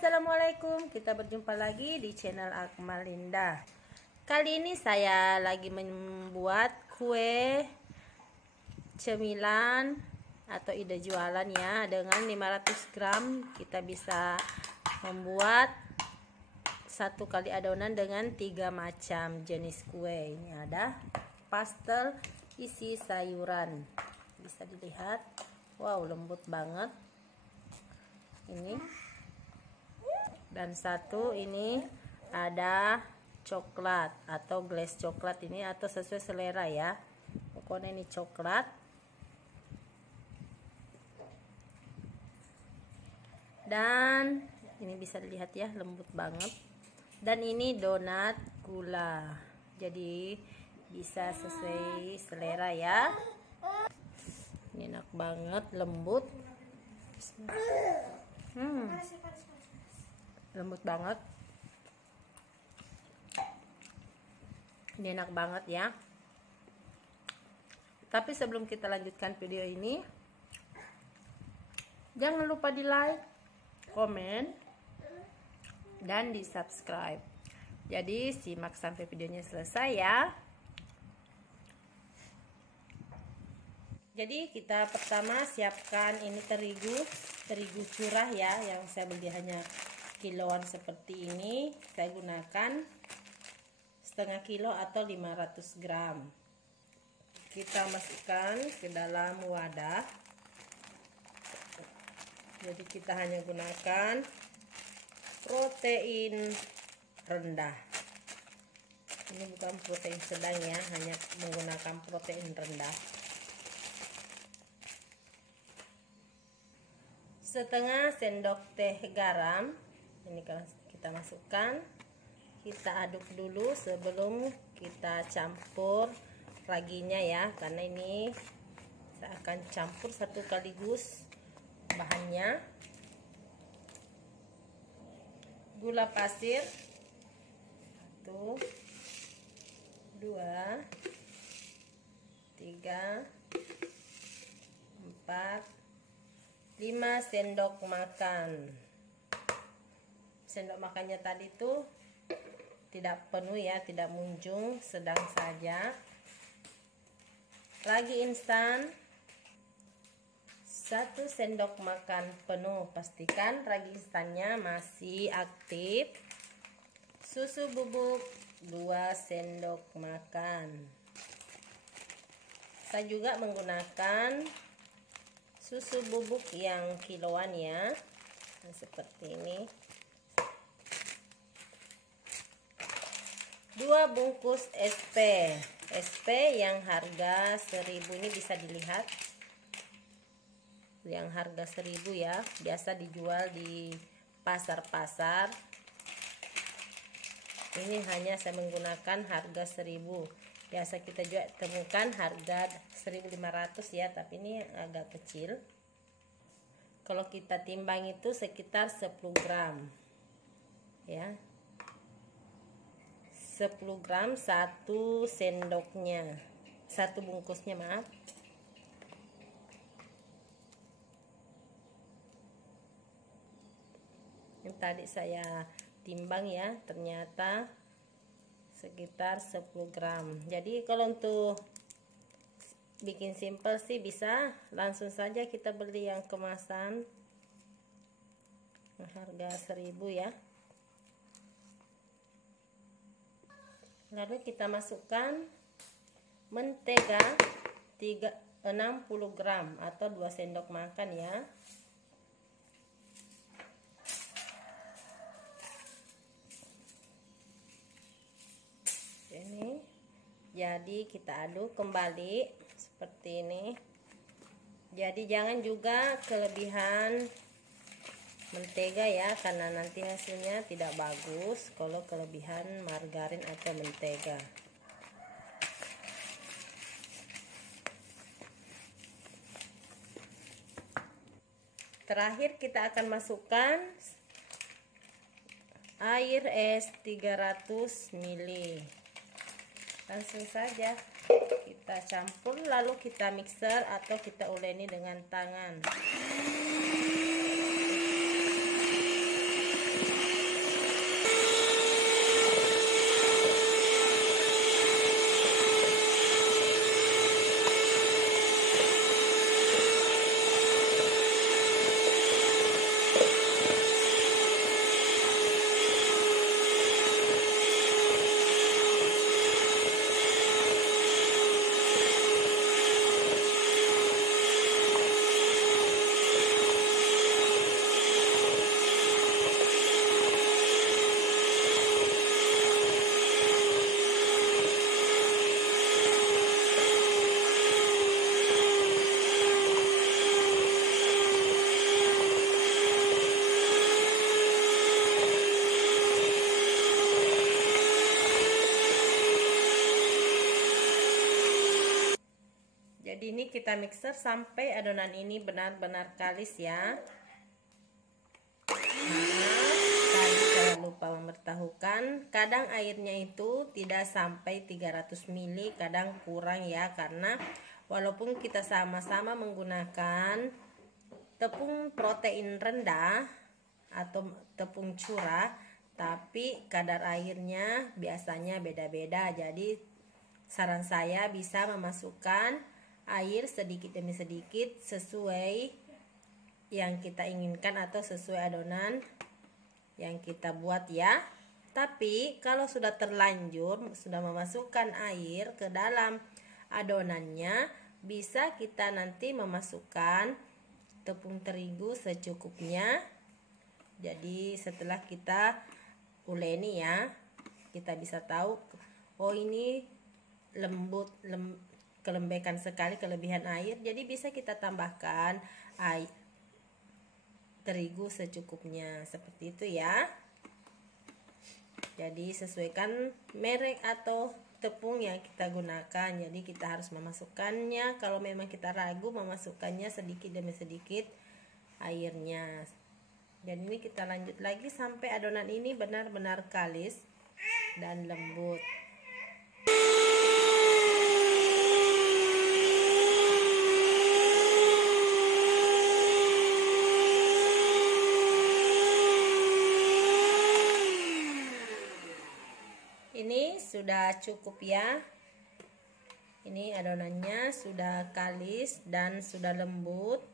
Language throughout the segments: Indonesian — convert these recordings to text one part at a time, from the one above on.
Assalamualaikum, kita berjumpa lagi di channel Akmalinda. Kali ini saya lagi membuat kue cemilan atau ide jualan ya. Dengan 500 gram kita bisa membuat satu kali adonan dengan 3 macam jenis kue. Ini ada pastel isi sayuran, bisa dilihat. Wow, lembut banget ini. Dan satu ini ada coklat atau glaze coklat ini, atau sesuai selera ya, pokoknya ini coklat. Dan ini bisa dilihat ya, lembut banget. Dan ini donat gula, jadi bisa sesuai selera ya. Ini enak banget, lembut. Lembut banget, ini enak banget ya. Tapi sebelum kita lanjutkan video ini, jangan lupa di like, komen, dan di subscribe. Jadi simak sampai videonya selesai ya. Jadi kita pertama siapkan ini terigu curah ya, yang saya beli hanya kiloan seperti ini. Saya gunakan setengah kilo atau 500 gram. Kita masukkan ke dalam wadah. Jadi kita hanya gunakan protein rendah. Ini bukan protein sedang ya, hanya menggunakan protein rendah. Setengah sendok teh garam. Ini kita masukkan, kita aduk dulu sebelum kita campur raginya ya, karena ini saya akan campur satu kaligus bahannya. Gula pasir 1, 2, 3, 4, 5 sendok makan. Sendok makannya tadi tuh tidak penuh ya, tidak munjung, sedang saja. Ragi instan 1 sendok makan penuh, pastikan ragi instannya masih aktif. Susu bubuk 2 sendok makan. Saya juga menggunakan susu bubuk yang kiloan ya, seperti ini. 2 bungkus SP yang harga 1000, ini bisa dilihat yang harga 1000 ya, biasa dijual di pasar-pasar. Ini hanya saya menggunakan harga 1000. Biasa kita juga temukan harga 1500 ya, tapi ini agak kecil. Kalau kita timbang itu sekitar 10 gram ya, 10 gram 1 sendoknya, 1 bungkusnya maaf. Yang tadi saya timbang ya, ternyata sekitar 10 gram. Jadi kalau untuk bikin simple sih bisa langsung saja kita beli yang kemasan harga 1000 ya. Lalu kita masukkan mentega 60 gram atau 2 sendok makan ya. Ini jadi kita aduk kembali seperti ini. Jadi jangan juga kelebihan mentega ya, karena nanti hasilnya tidak bagus kalau kelebihan margarin atau mentega. Terakhir kita akan masukkan air es 300 ml. Langsung saja kita campur, lalu kita mixer atau kita uleni dengan tangan. Jadi ini kita mixer sampai adonan ini benar-benar kalis ya. Tadi jangan lupa memberitahukan, kadang airnya itu tidak sampai 300 ml, kadang kurang ya, karena walaupun kita sama-sama menggunakan tepung protein rendah atau tepung curah, tapi kadar airnya biasanya beda-beda. Jadi saran saya bisa memasukkan air sedikit demi sedikit sesuai yang kita inginkan atau sesuai adonan yang kita buat ya. Tapi kalau sudah terlanjur sudah memasukkan air ke dalam adonannya, bisa kita nanti memasukkan tepung terigu secukupnya. Jadi setelah kita uleni ya, kita bisa tahu oh ini lembut, kelembekan sekali, kelebihan air. Jadi bisa kita tambahkan air terigu secukupnya seperti itu ya. Jadi sesuaikan merek atau tepung yang kita gunakan. Jadi kita harus memasukkannya, kalau memang kita ragu, memasukkannya sedikit demi sedikit airnya. Dan ini kita lanjut lagi sampai adonan ini benar-benar kalis dan lembut. Ini sudah cukup ya. Ini adonannya sudah kalis dan sudah lembut.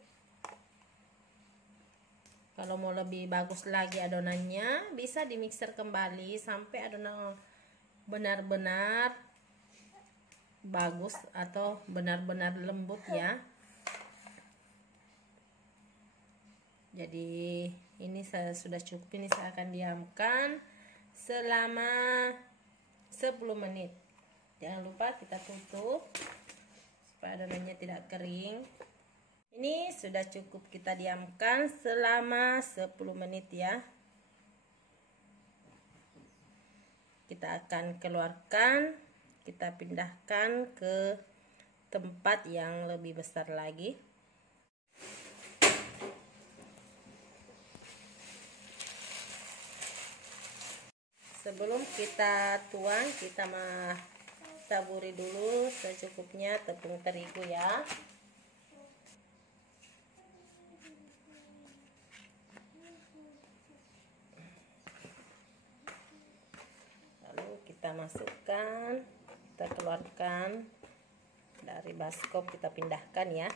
Kalau mau lebih bagus lagi adonannya, bisa dimixer kembali sampai adonan benar-benar bagus atau benar-benar lembut ya. Jadi ini sudah cukup. Ini saya akan diamkan selama 10 menit. Jangan lupa kita tutup supaya adonannya tidak kering. Ini sudah cukup, kita diamkan selama 10 menit ya. Kita akan keluarkan, kita pindahkan ke tempat yang lebih besar lagi. Sebelum kita tuang, kita taburi dulu secukupnya tepung terigu ya. Lalu kita masukkan, kita keluarkan dari baskom, kita pindahkan ya.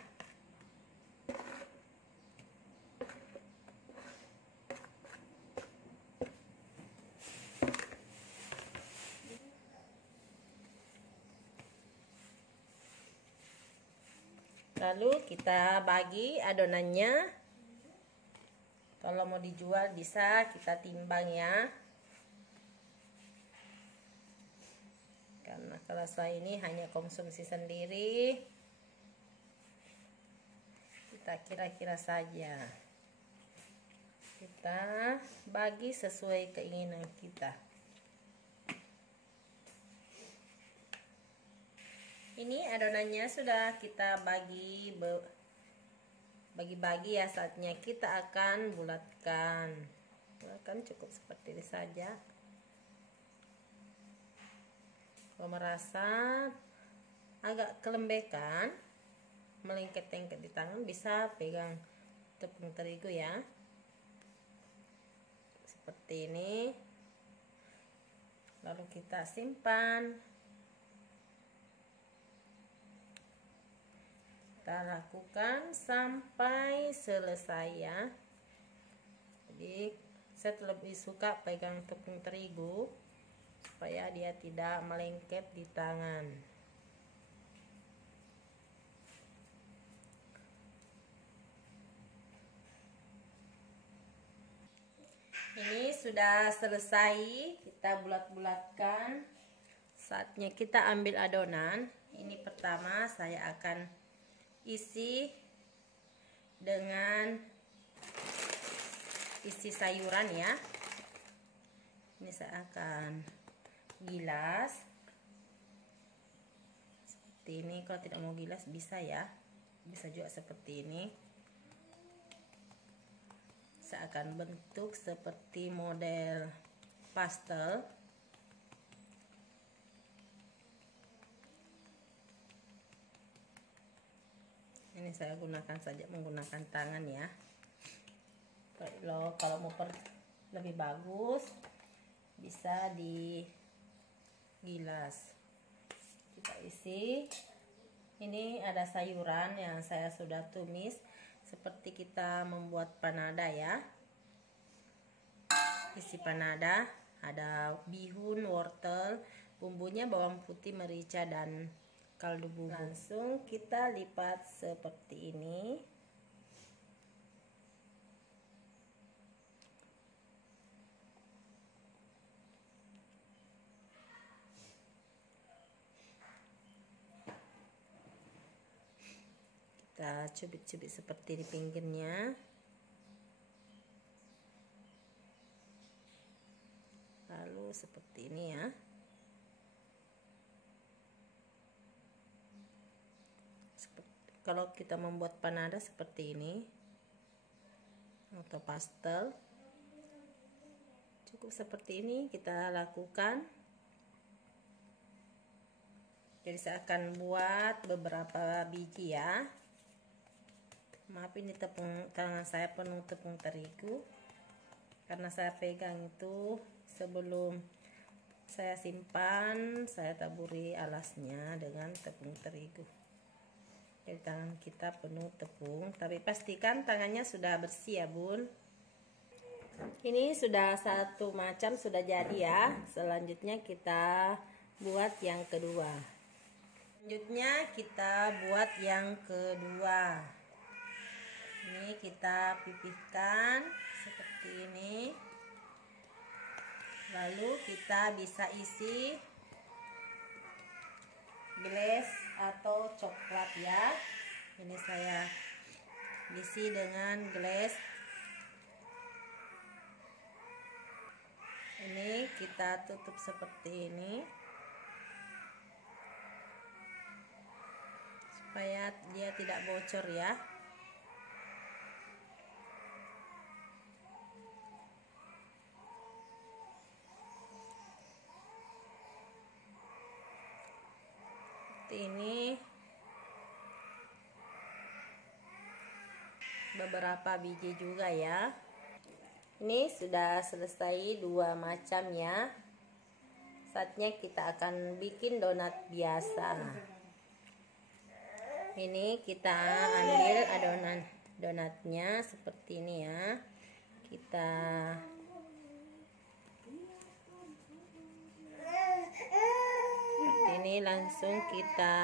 Lalu kita bagi adonannya. Kalau mau dijual bisa kita timbang ya. Karena kalau saya ini hanya konsumsi sendiri, kita kira-kira saja. Kita bagi sesuai keinginan kita. Ini adonannya sudah kita bagi ya, saatnya kita akan bulatkan. Bulatkan cukup seperti ini saja. Kalau merasa agak kelembekan, melengket-lengket di tangan, bisa pegang tepung terigu ya. Seperti ini. Lalu kita simpan. Kita lakukan sampai selesai ya. Jadi saya lebih suka pegang tepung terigu supaya dia tidak melengket di tangan. Ini sudah selesai, kita bulat-bulatkan. Saatnya kita ambil adonan. Ini pertama saya akan isi dengan isi sayuran ya. Ini saya akan gilas seperti seperti ini. Kalau tidak mau gilas bisa ya, bisa juga seperti ini. Saya akan bentuk seperti model pastel. Ini saya gunakan saja menggunakan tangan ya. Kalau mau lebih bagus bisa digilas. Kita isi. Ini ada sayuran yang saya sudah tumis seperti kita membuat panada ya. Isi panada ada bihun, wortel, bumbunya bawang putih, merica dan kaldu bubuk. Langsung kita lipat seperti ini. Kita cubit-cubit seperti di pinggirnya. Lalu seperti ini ya. Kalau kita membuat panada seperti ini atau pastel, cukup seperti ini kita lakukan. Jadi saya akan buat beberapa biji ya. Maaf, ini tangan saya penuh tepung terigu karena saya pegang itu sebelum saya simpan, saya taburi alasnya dengan tepung terigu. Jadi tangan kita penuh tepung, tapi pastikan tangannya sudah bersih ya bun. Ini sudah satu macam sudah jadi ya. Selanjutnya kita buat yang kedua. Selanjutnya kita buat yang kedua. Ini kita pipihkan seperti ini. Lalu kita bisa isi gelas atau coklat ya. Ini saya isi dengan gelas. Ini kita tutup seperti ini supaya dia tidak bocor ya. Ini beberapa biji juga ya. Ini sudah selesai dua macam ya. Saatnya kita akan bikin donat biasa. Ini kita ambil adonan donatnya seperti ini ya. Kita ini langsung kita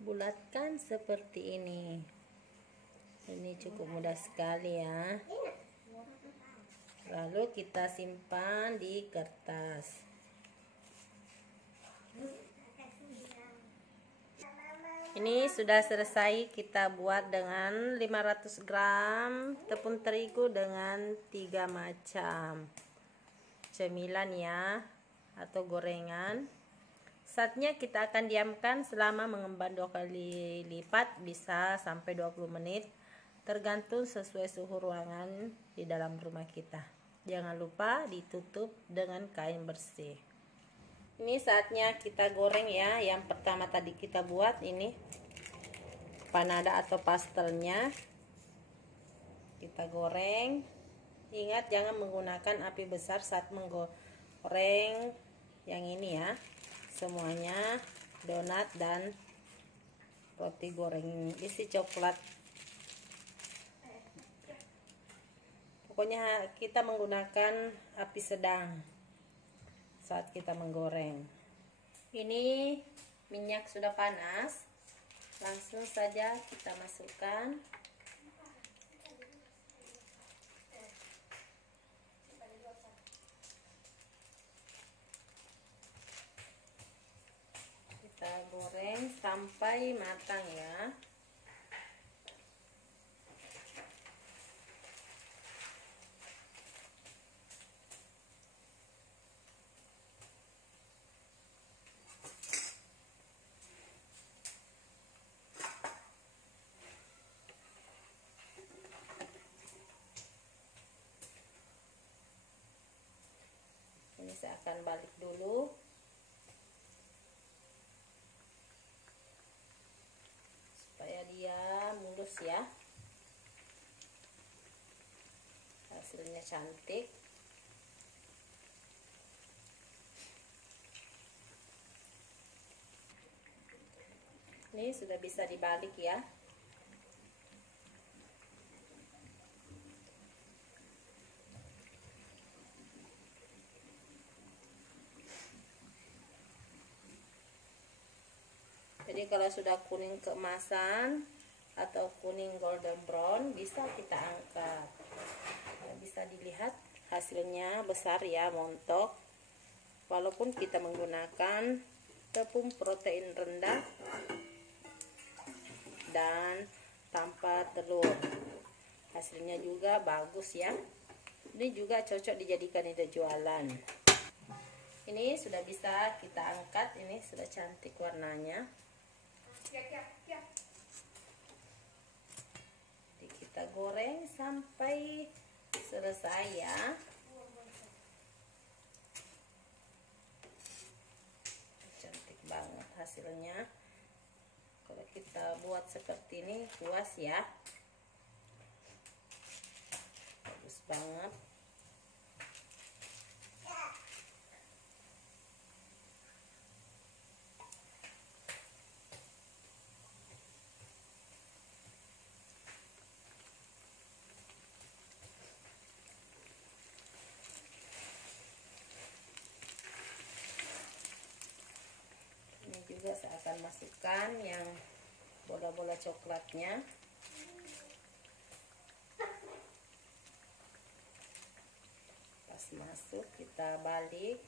bulatkan seperti ini. Ini cukup mudah sekali ya. Lalu kita simpan di kertas. Ini sudah selesai kita buat dengan 500 gram tepung terigu dengan 3 macam cemilan ya, atau gorengan. Saatnya kita akan diamkan selama mengembang 2 kali lipat, bisa sampai 20 menit tergantung sesuai suhu ruangan di dalam rumah kita. Jangan lupa ditutup dengan kain bersih. Ini saatnya kita goreng ya. Yang pertama tadi kita buat ini panada atau pastelnya, kita goreng. Ingat jangan menggunakan api besar saat menggoreng yang ini ya. Semuanya donat dan roti goreng isi coklat. Pokoknya kita menggunakan api sedang saat kita menggoreng. Ini minyak sudah panas, langsung saja kita masukkan. Kita goreng sampai matang ya. saya akan balik dulu. Supaya dia mulus ya. Hasilnya cantik. Ini sudah bisa dibalik ya. Jadi kalau sudah kuning keemasan atau kuning golden brown, bisa kita angkat. Bisa dilihat hasilnya besar ya, montok. Walaupun kita menggunakan tepung protein rendah dan tanpa telur, hasilnya juga bagus ya. Ini juga cocok dijadikan ide jualan. Ini sudah bisa kita angkat. Ini sudah cantik warnanya. Jadi kita goreng sampai selesai ya. Cantik banget hasilnya. Kalau kita buat seperti ini puas ya, bagus banget. Ini juga saya akan masukkan yang bola-bola coklatnya. Pas masuk kita balik.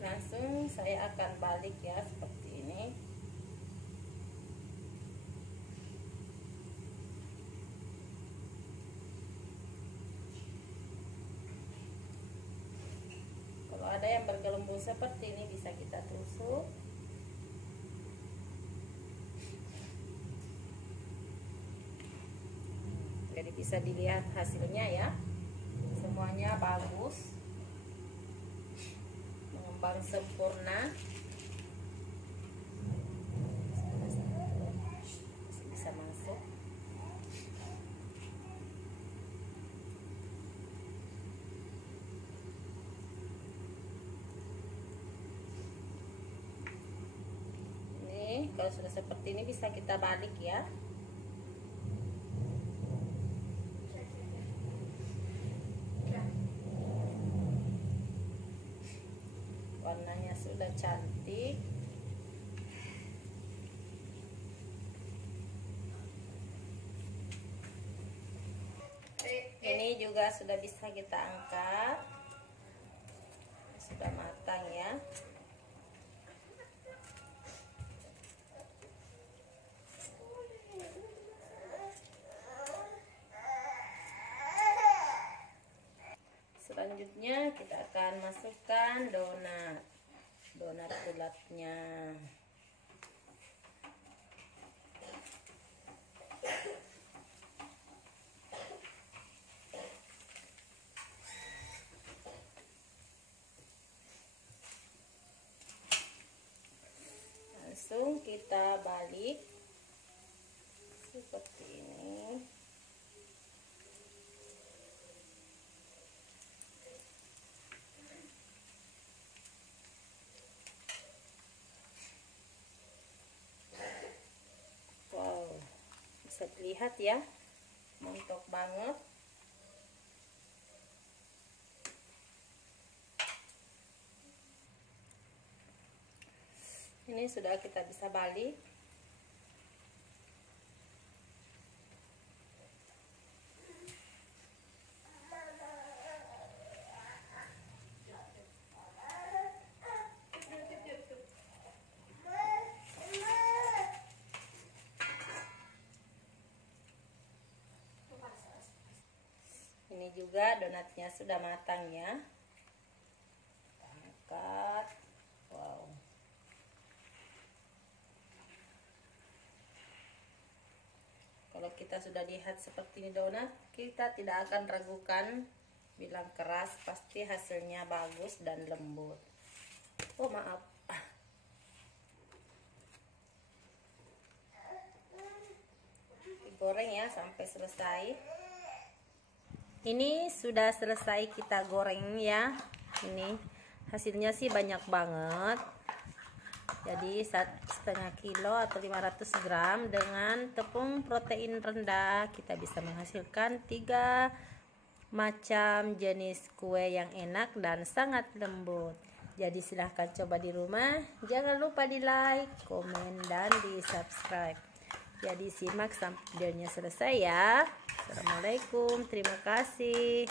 Langsung saya akan balik ya, seperti ini. Kalau ada yang bergelembung seperti ini bisa kita tusuk. Jadi bisa dilihat hasilnya ya, semuanya bagus, mengembang sempurna. Masih bisa masuk. Ini kalau sudah seperti ini bisa kita balik ya. Warnanya sudah cantik. Ini juga sudah bisa kita angkat. Sudah matang ya. Selanjutnya kita akan masukkan donat bulatnya. Langsung kita balik seperti ini. Bisa dilihat ya, montok banget. Ini sudah kita bisa balik. ini juga donatnya sudah matang ya. Kita angkat. Wow. Kalau kita sudah lihat seperti ini donat, kita tidak akan ragukan bilang keras, pasti hasilnya bagus dan lembut. Oh maaf. Digoreng ya sampai selesai. Ini sudah selesai kita goreng ya. Ini hasilnya sih banyak banget. Jadi 1,5 kilo atau 500 gram dengan tepung protein rendah kita bisa menghasilkan 3 macam jenis kue yang enak dan sangat lembut. Jadi silahkan coba di rumah. Jangan lupa di like, komen, dan di subscribe. Jadi simak sampai videonya selesai ya. Assalamualaikum, terima kasih.